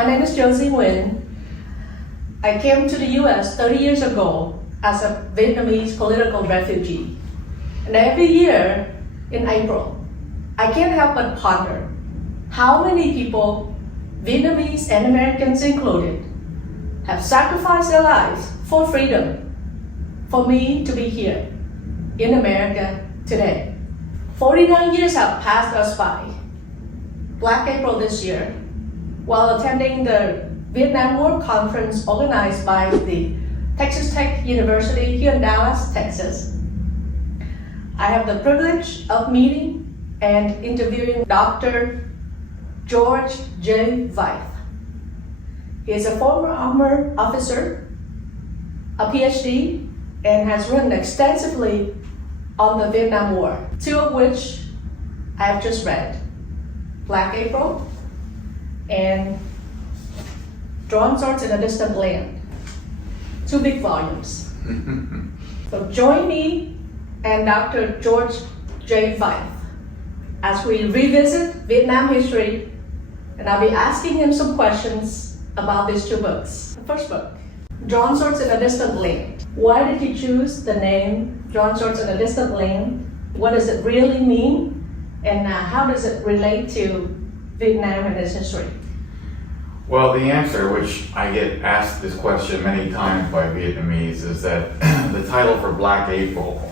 My name is Nguyễn. I came to the US 30 years ago as a Vietnamese political refugee. And every year in April, I can't help but ponder how many people, Vietnamese and Americans included, have sacrificed their lives for freedom, for me to be here in America today. 49 years have passed us by. Black April this year, while attending the Vietnam War Conference organized by the Texas Tech University here in Dallas, Texas, I have the privilege of meeting and interviewing Dr. George J. Veith. He is a former armor officer, a PhD, and has written extensively on the Vietnam War, two of which I have just read, Black April and Drawn Swords in a Distant Land, two big volumes. So join me and Dr. George J. Veith as we revisit Vietnam history, and I'll be asking him some questions about these two books. The first book, Drawn Swords in a Distant Land. Why did you choose the name Drawn Swords in a Distant Land? What does it really mean? And how does it relate to Vietnam and its history? Well, the answer, which I get asked this question many times by Vietnamese, is that the title for Black April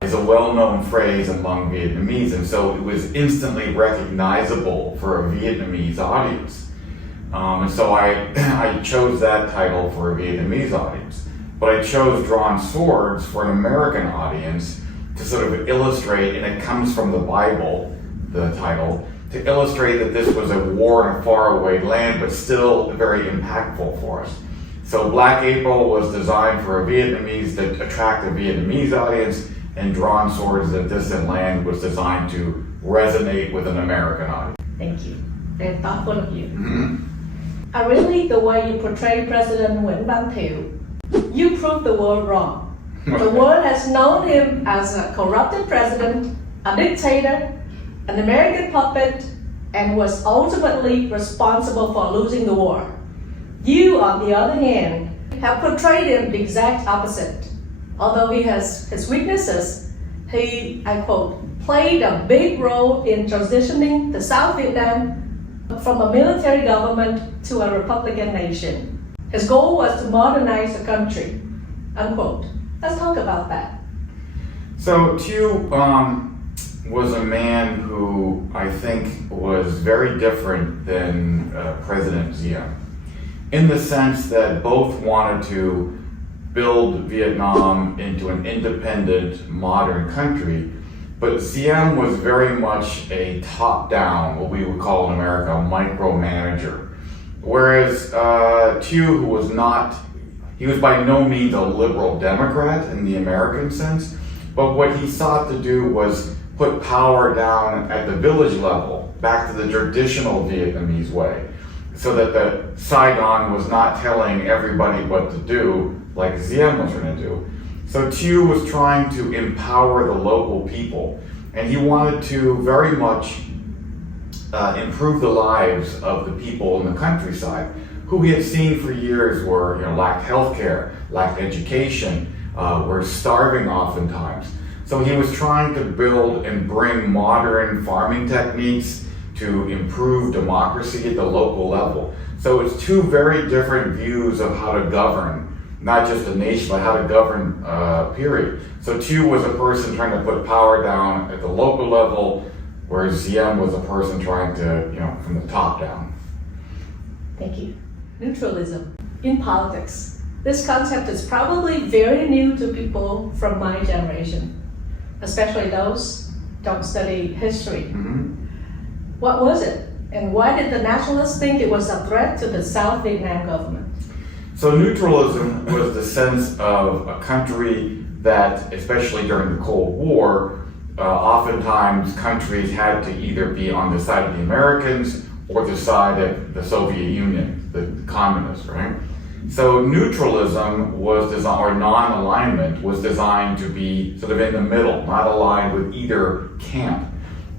is a well-known phrase among Vietnamese, and so it was instantly recognizable for a Vietnamese audience. And so I chose that title for a Vietnamese audience. But I chose Drawn Swords for an American audience to sort of illustrate, and it comes from the Bible, the title, to illustrate that this was a war in a faraway land, but still very impactful for us. So Black April was designed for a Vietnamese, to attract a Vietnamese audience, and Drawn Swords in a Distant Land was designed to resonate with an American audience. Thank you. Very thoughtful of you. Mm-hmm. I really like the way you portray President Nguyễn. You proved the world wrong. The world has known him as a corrupted president, a dictator, an American puppet, and was ultimately responsible for losing the war. You, on the other hand, have portrayed him the exact opposite. Although he has his weaknesses, he, I quote, played a big role in transitioning the South Vietnam from a military government to a republican nation. His goal was to modernize the country, unquote. Let's talk about that. So Thieu was a man who I think was very different than President Diem, in the sense that both wanted to build Vietnam into an independent, modern country, but Diem was very much a top-down, what we would call in America, a micromanager. Whereas Thieu, who was not, he was by no means a liberal Democrat in the American sense, but what he sought to do was put power down at the village level, back to the traditional Vietnamese way, so that the Saigon was not telling everybody what to do like Diem was trying to do. So Thieu was trying to empower the local people, and he wanted to very much improve the lives of the people in the countryside, who he had seen for years were, lacked health care, lacked education, were starving oftentimes. So he was trying to build and bring modern farming techniques to improve democracy at the local level. So it's two very different views of how to govern, not just a nation, but how to govern, period. So Thieu was a person trying to put power down at the local level, whereas Diem was a person trying to, from the top down. Thank you. Neutralism in politics. This concept is probably very new to people from my generation, especially those who don't study history. Mm-hmm. What was it? And why did the nationalists think it was a threat to the South Vietnam government? So neutralism was the sense of a country that, especially during the Cold War, oftentimes countries had to either be on the side of the Americans or the side of the Soviet Union, the communists, right? So neutralism was designed, or non-alignment was designed to be sort of in the middle, not aligned with either camp.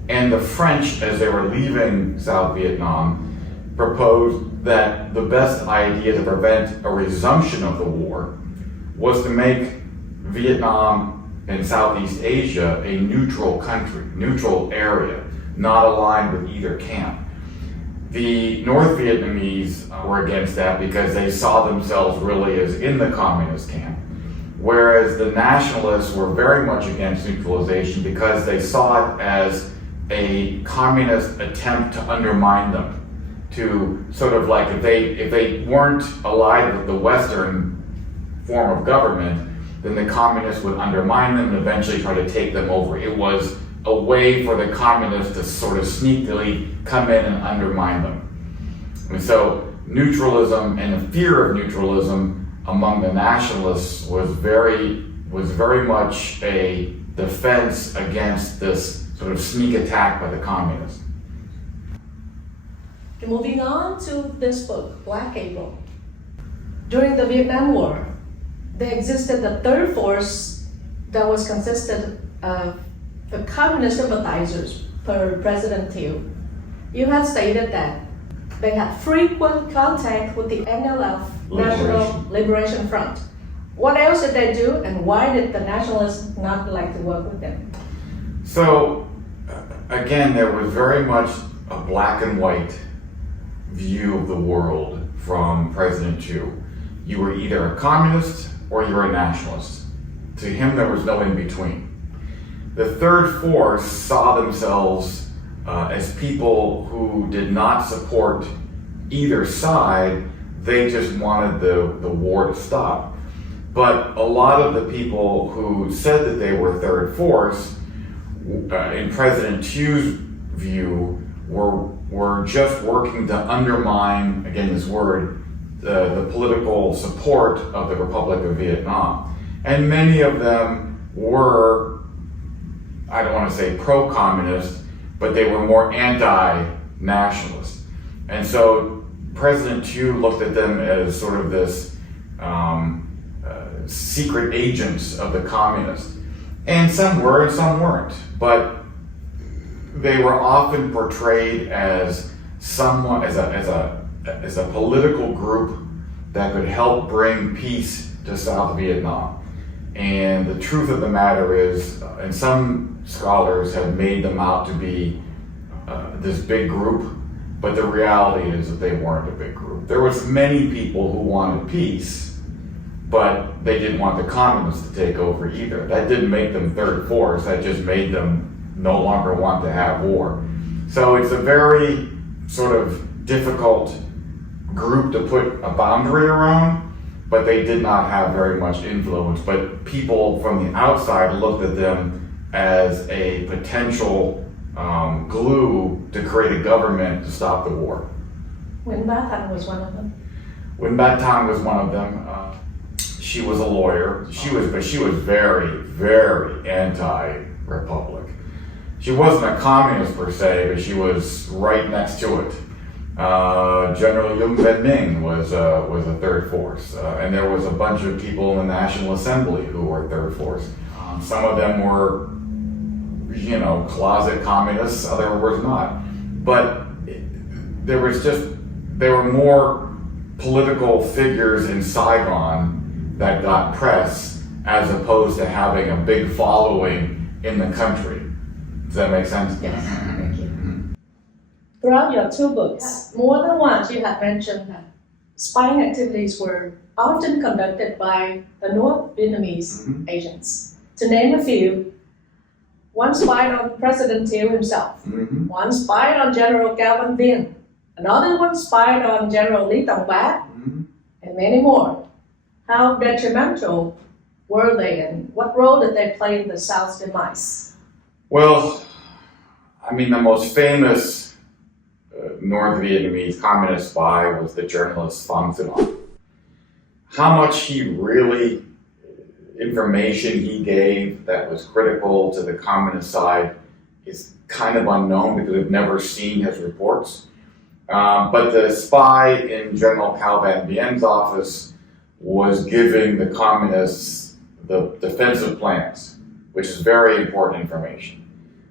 And the French, as they were leaving South Vietnam, proposed that the best idea to prevent a resumption of the war was to make Vietnam and Southeast Asia a neutral country, neutral area, not aligned with either camp. The North Vietnamese were against that because they saw themselves really as in the communist camp, whereas the nationalists were very much against neutralization because they saw it as a communist attempt to undermine them, to sort of like if they weren't allied with the Western form of government, then the communists would undermine them and eventually try to take them over. It was a way for the communists to sort of sneakily come in and undermine them. And so neutralism and the fear of neutralism among the nationalists was very much a defense against this sort of sneak attack by the communists. Okay, moving on to this book, Black April. During the Vietnam War, there existed a third force that was consisted of the communist sympathizers per President Thieu. You had stated that they had frequent contact with the NLF, National Liberation Front. What else did they do, and why did the nationalists not like to work with them? So, again, there was very much a black and white view of the world from President Thieu. You were either a communist or you were a nationalist. To him, there was no in between. The third force saw themselves as people who did not support either side. They just wanted the war to stop. But a lot of the people who said that they were third force, in President Thieu's view, were just working to undermine, again this word, the political support of the Republic of Vietnam. And many of them were, I don't want to say pro-communist, but they were more anti-nationalist. And so President Thieu looked at them as sort of this secret agents of the communists. And some were and some weren't, but they were often portrayed as someone, as a political group that could help bring peace to South Vietnam. And the truth of the matter is, and some scholars have made them out to be this big group, but the reality is that they weren't a big group. There was many people who wanted peace, but they didn't want the communists to take over either. That didn't make them third force, that just made them no longer want to have war. So it's a very sort of difficult group to put a boundary around, but they did not have very much influence. But people from the outside looked at them as a potential glue to create a government to stop the war. Nguyễn Bá Thanh was one of them. Nguyễn Bá Thanh was one of them. She was a lawyer. She was very, very anti-republic. She wasn't a communist per se, but she was right next to it. General Yung Ben Minh was a third force, and there was a bunch of people in the National Assembly who were third force. Some of them were, closet communists, others were not. But there were more political figures in Saigon that got press as opposed to having a big following in the country. Does that make sense? Yes, thank you. Throughout your two books, more than once you have mentioned that spying activities were often conducted by the North Vietnamese agents. To name a few, one spied on President Thieu himself, one spied on General Calvin Vinh, another one spied on General Lý Tòng Bác, and many more. How detrimental were they, and what role did they play in the South's demise? Well, the most famous North Vietnamese communist spy was the journalist Pham Xuan. How much information he gave that was critical to the communist side is kind of unknown because we've never seen his reports. But the spy in General Calvin Vien's office was giving the communists the defensive plans, which is very important information.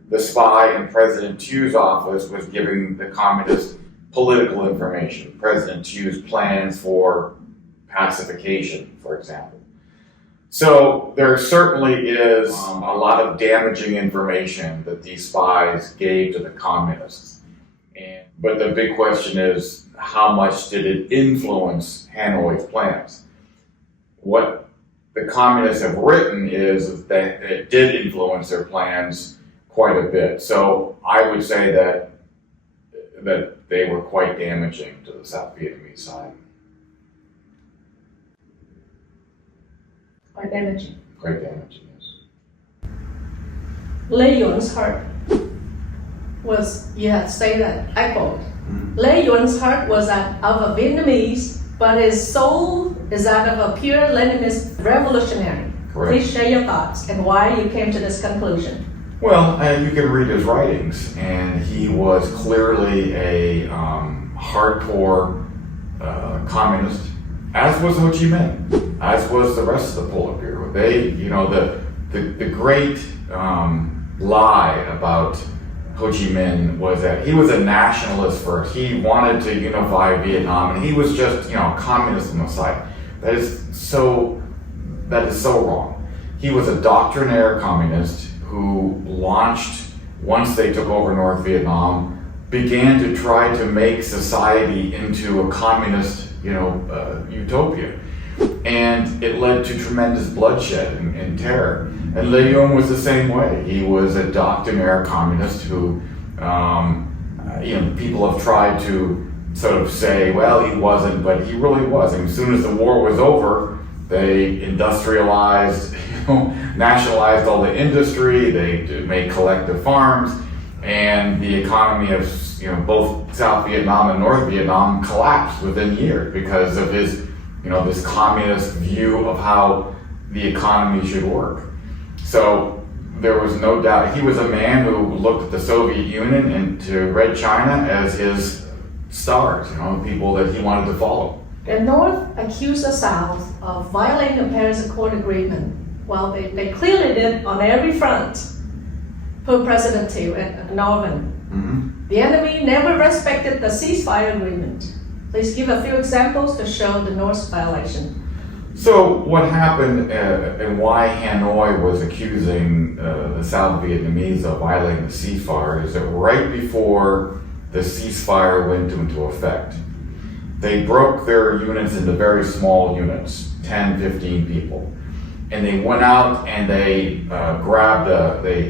The spy in President Thieu's office was giving the communists political information. Presidents use plans for pacification, for example. So there certainly is a lot of damaging information that these spies gave to the communists. But the big question is, how much did it influence Hanoi's plans? What the communists have written is that it did influence their plans quite a bit. So I would say that they were quite damaging to the South Vietnamese side. Quite damaging. Quite damaging, yes. Lê Duẩn heart was, you had said that, I quote, Lê Duẩn heart was that of a Vietnamese, but his soul is that of a pure Leninist revolutionary. Correct. Please share your thoughts and why you came to this conclusion. Well, you can read his writings, and he was clearly a hardcore communist, as was Ho Chi Minh, as was the rest of the Politburo. They, the great lie about Ho Chi Minh was that he was a nationalist first. He wanted to unify Vietnam, and he was just, communist on the side. That is so wrong. He was a doctrinaire communist who launched, once they took over North Vietnam, began to try to make society into a communist, utopia. And it led to tremendous bloodshed and terror. And Lê Duẩn was the same way. He was a doctrinaire communist who, people have tried to sort of say, well, he wasn't, but he really was. And as soon as the war was over, they industrialized, nationalized all the industry, they made collective farms, and the economy of both South Vietnam and North Vietnam collapsed within years because of his, this communist view of how the economy should work. So there was no doubt, he was a man who looked at the Soviet Union and to Red China as his stars, people that he wanted to follow. The North accused the South of violating the Paris Accord agreement. Well, they clearly did on every front, put President Thiệu and Northern. Mm-hmm. The enemy never respected the ceasefire agreement. Please give a few examples to show the North's violation. So what happened and why Hanoi was accusing the South Vietnamese of violating the ceasefire is that right before the ceasefire went into effect, they broke their units into very small units, 10, 15 people. And they went out and they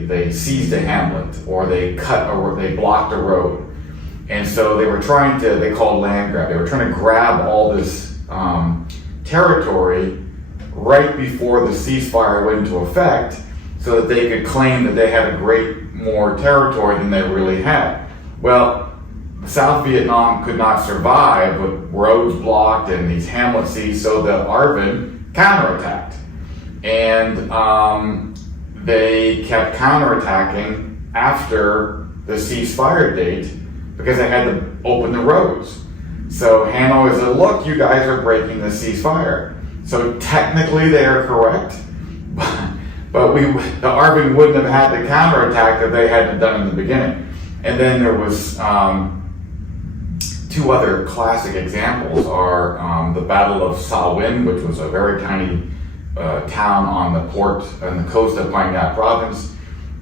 they seized a hamlet, or they blocked a road. And so they were they called land grab. They were trying to grab all this territory right before the ceasefire went into effect so that they could claim that they had a great more territory than they really had. Well, South Vietnam could not survive with roads blocked and these hamlets seized, so the ARVN counterattacked. And they kept counterattacking after the ceasefire date because they had to open the roads. So Hanoi said, look, you guys are breaking the ceasefire. So technically they are correct, but the ARVN wouldn't have had to counterattack if they hadn't done it in the beginning. And then there was two other classic examples are the Battle of Sa Vinh, which was a very tiny town on the coast of Quang Nhat province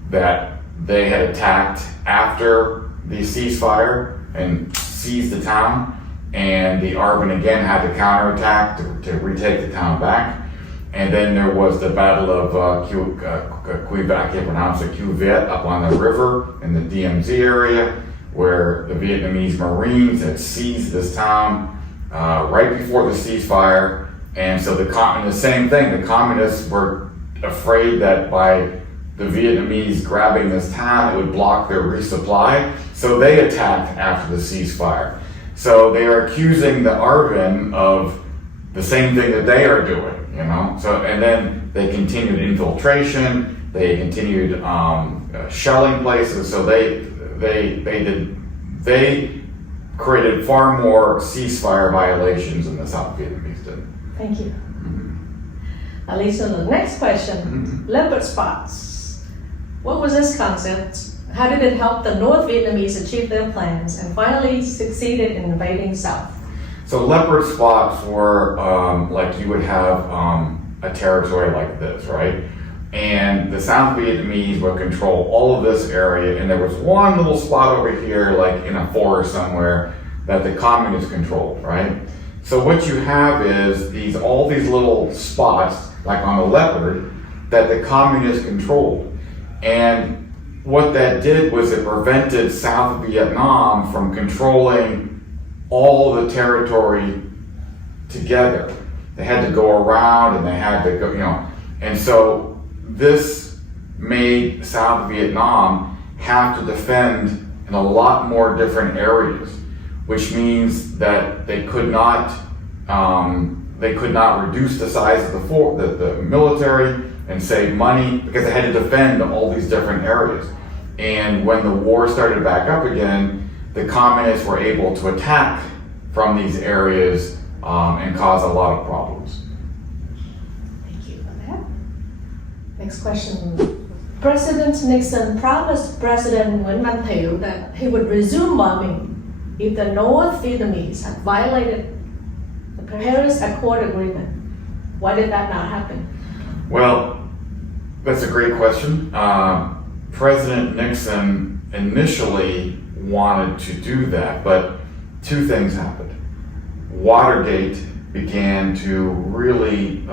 that they had attacked after the ceasefire and seized the town, and the ARVN again had to counterattack to retake the town back. And then there was the Battle of I can't pronounce it, Veith, up on the river in the DMZ area, where the Vietnamese Marines had seized this town right before the ceasefire. And so the same thing, the communists were afraid that by the Vietnamese grabbing this town, it would block their resupply. So they attacked after the ceasefire. So they are accusing the ARVN of the same thing that they are doing, So, and then they continued infiltration. They continued shelling places. So they created far more ceasefire violations than the South Vietnamese did. Thank you. Lisa, the next question, leopard spots. What was this concept How did it help the North Vietnamese achieve their plans and finally succeeded in invading South? So leopard spots were like you would have a territory like this, right? And the South Vietnamese would control all of this area, and there was one little spot over here, like in a forest somewhere, that the communists controlled, right? So what you have is all these little spots, like on the leopard, that the communists controlled. And what that did was it prevented South Vietnam from controlling all the territory together. They had to go around and they had to go, and so this made South Vietnam have to defend in a lot more different areas, which means that they could not reduce the size of the military and save money because they had to defend all these different areas. And when the war started back up again, the communists were able to attack from these areas and cause a lot of problems. Thank you for that. Next question. President Nixon promised President Nguyễn that he would resume bombing if the North Vietnamese had violated the Paris Accord agreement. Why did that not happen? Well, that's a great question. President Nixon initially wanted to do that, but two things happened. Watergate began to really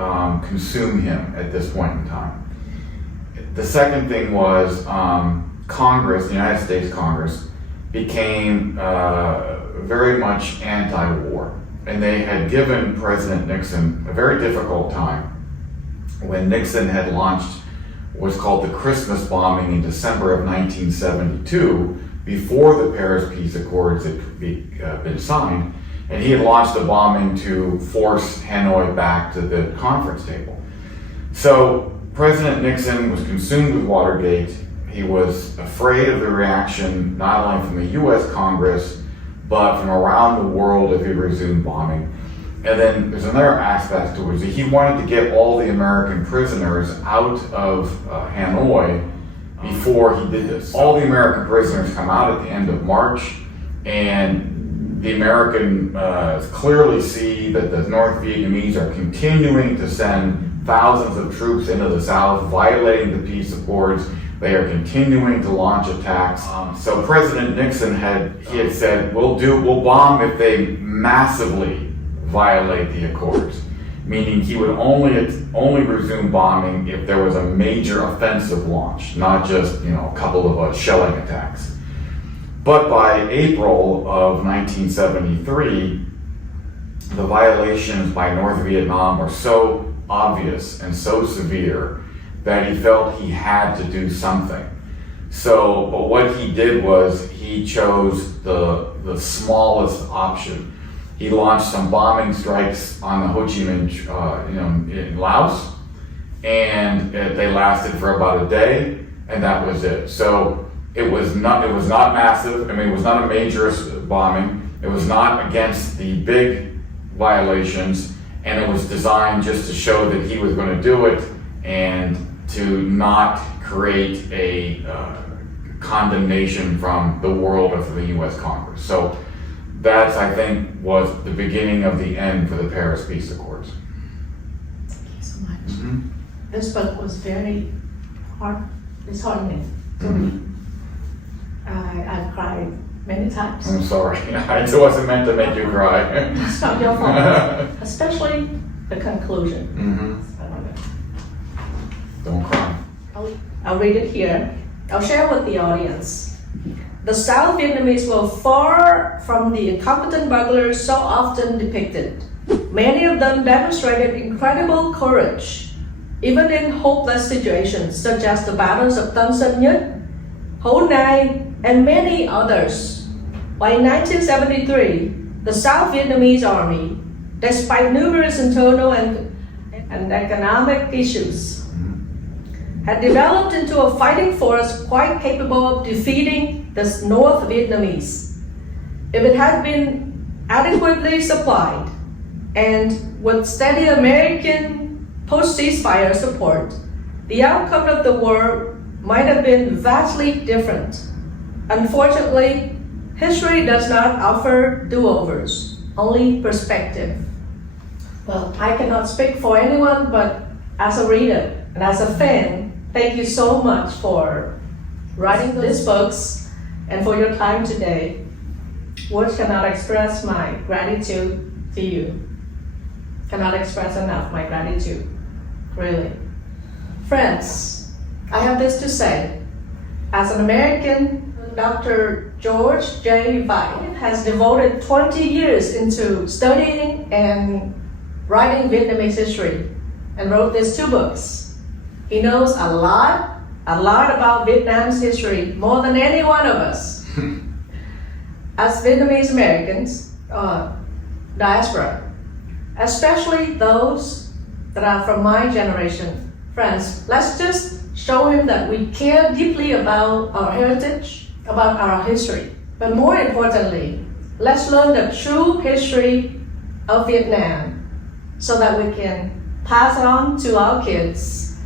consume him at this point in time. The second thing was Congress, the United States Congress, became very much anti-war. And they had given President Nixon a very difficult time when Nixon had launched what's called the Christmas bombing in December of 1972, before the Paris Peace Accords had been signed. And he had launched a bombing to force Hanoi back to the conference table. So President Nixon was consumed with Watergate. He was afraid of the reaction, not only from the US Congress, but from around the world if he resumed bombing. And then there's another aspect to it. He wanted to get all the American prisoners out of Hanoi before he did this. All the American prisoners come out at the end of March, and the Americans clearly see that the North Vietnamese are continuing to send thousands of troops into the South, violating the peace accords. They are continuing to launch attacks. So President Nixon had said, we'll bomb if they massively violate the accords, meaning he would only resume bombing if there was a major offensive launch, not just a couple of shelling attacks. But by April of 1973, the violations by North Vietnam were so obvious and so severe that he felt he had to do something. But what he did was he chose the smallest option. He launched some bombing strikes on the Ho Chi Minh, in Laos, and they lasted for about a day, and that was it. So it was not massive. It was not a major bombing. It was not against the big violations, and it was designed just to show that he was going to do it and to not create a condemnation from the world or from the U.S. Congress. So that, I think, was the beginning of the end for the Paris Peace Accords. Thank you so much. Mm-hmm. This book was very disheartening to me. I've cried many times. I'm sorry. It wasn't meant to make you cry. It's not your fault. Especially the conclusion. Mm-hmm. Don't cry. I'll read it here. I'll share with the audience. The South Vietnamese were far from the incompetent burglars so often depicted. Many of them demonstrated incredible courage, even in hopeless situations, such as the battles of Tân Sơn Nhất, Ho Nai, and many others. By 1973, the South Vietnamese army, despite numerous internal and economic issues, had developed into a fighting force quite capable of defeating the North Vietnamese. If it had been adequately supplied and with steady American post-ceasefire support, the outcome of the war might have been vastly different. Unfortunately, history does not offer do-overs, only perspective. Well, I cannot speak for anyone, but as a reader and as a fan, thank you so much for writing these books and for your time today. Words cannot express my gratitude to you. Cannot express enough my gratitude, really. Friends, I have this to say. As an American, Dr. George J. Veith has devoted 20 years into studying and writing Vietnamese history and wrote these 2 books. He knows a lot about Vietnam's history, more than any one of us. As Vietnamese Americans, diaspora, especially those that are from my generation, friends, let's just show him that we care deeply about our heritage, about our history. But more importantly, let's learn the true history of Vietnam so that we can pass it on to our kids,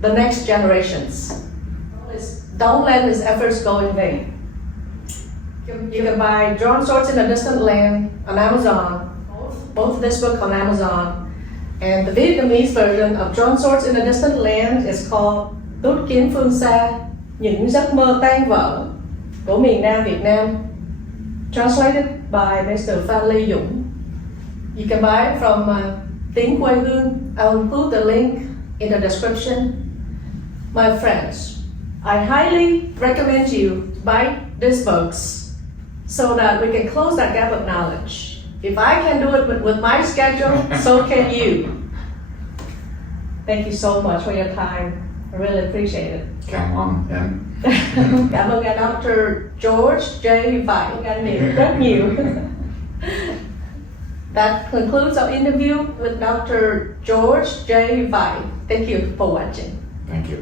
the next generations. Don't let his efforts go in vain. You can buy Drawn Swords in a Distant Land on Amazon, both this book on Amazon, and the Vietnamese version of Drawn Swords in a Distant Land is called Tút Kiếm Phương Xa, Những Giấc Mơ Tan Vỡ của miền Nam Việt Nam, translated by Mr. Phan Lê Dũng. You can buy it from Tiếng Quê Hương. I'll include the link in the description. My friends, I highly recommend you buy these books so that we can close that gap of knowledge. If I can do it with my schedule, so can you. Thank you so much for your time. I really appreciate it. Cảm ơn em. Cảm ơn Dr. George J. Veith rất nhiều. That concludes our interview with Dr. George J. Veith. Thank you for watching. Thank you.